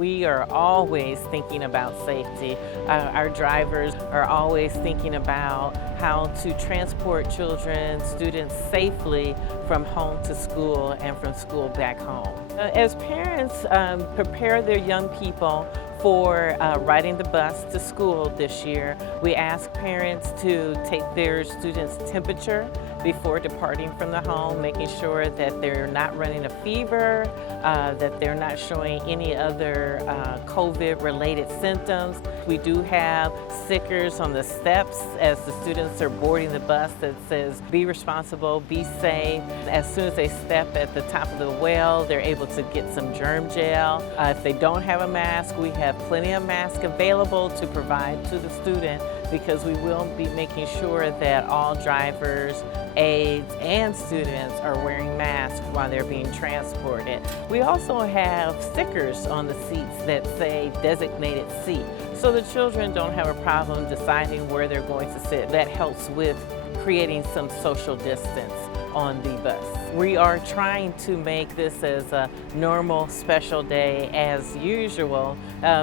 We are always thinking about safety. Our drivers are always thinking about how to transport children, students safely from home to school and from school back home. As parents prepare their young people for riding the bus to school this year, we ask parents to take their students' temperature before departing from the home, making sure that they're not running a fever, that they're not showing any other COVID-related symptoms. We do have stickers on the steps as the students are boarding the bus that says, "Be responsible, be safe." As soon as they step at the top of the well, they're able to get some germ gel. If they don't have a mask, we have plenty of masks available to provide to the student, because we will be making sure that all drivers, aides, and students are wearing masks while they're being transported. We also have stickers on the seats that say designated seat, so the children don't have a problem deciding where they're going to sit. That helps with creating some social distance on the bus. We are trying to make this as a normal special day as usual.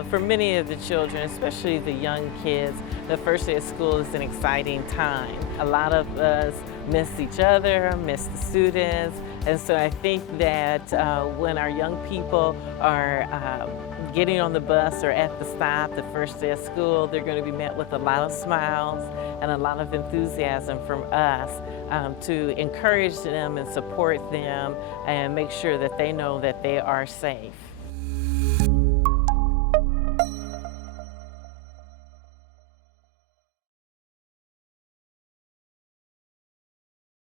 For many of the children, especially the young kids, the first day of school is an exciting time. A lot of us miss each other, miss the students, and so I think that when our young people are getting on the bus or at the stop the first day of school, they're going to be met with a lot of smiles and a lot of enthusiasm from us to encourage them and support them and make sure that they know that they are safe.